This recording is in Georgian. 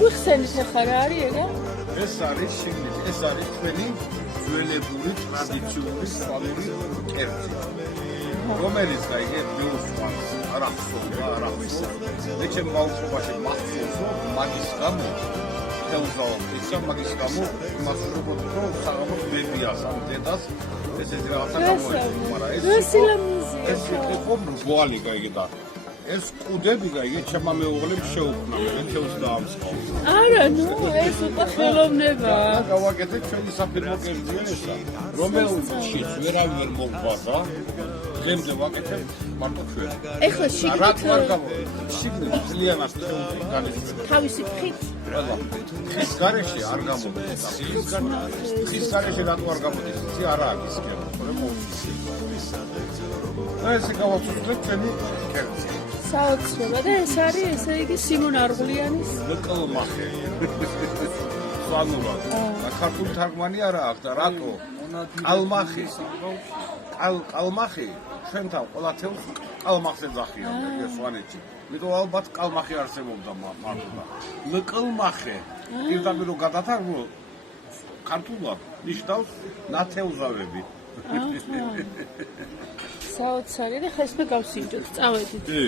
გვიხსენით ახლა რა არის ეგა? ეს არის შიგნით, ეს არის ჩვენი ძველებური ტრადიციული სპანური კერძი. რომელიც გაიგეთ მიუხვანს არახსოვს. მე ჩემ ბავშვობაში მახსოვსო მაგის გამო თელზაო მაგის გამო მას უბრალოდ რომ საღამოს ბებიას ამ დედას ესეთი რაღაცა გამოიყო, მაგრამ ეს იყო ბოალი გაიგედა. ეს კუდები გაიგეთ ჩემმა მეუღლემ შეუქმნა მე თელს დაამსხო. არა, ნუ ეს უკვე ხელოვნებაა. გავაკეთეთ ჩვენი საფირმო კერძია ესა, რომელშიც ვერავინ მოგვადა. ზემდე ვაკეთებ მარტო ჩვენ. ეხლა შიგნით ძლიანად შეუძლი განისვენო. თავისი ფხით ყველა. ხის გარეშე არ გამოდის. ხის გარეშე რატო არ გამოდის? იცი არა აქვს კი. ეს გავაცნობთ ჩვენი კერძი. საოცრება და ეს არის ესე იგი სიმონ არღულიანის მკლმახე. სვანურად. და ქართული თარგმანი არა აქვს და რატო? კალმახი. კალმახი ჩვენთან ყველა თელს კალმახზე ძახიან ეგ სვანეთში. მიტომ ალბათ კალმახი არსებობდა მართლა. მკლმახე. პირდაპირ რომ გადათარგმნო ქართულად ნიშნავს ნათელზავები. საოცარი და ხეს მე გავსინჯოთ, წავედით. კი.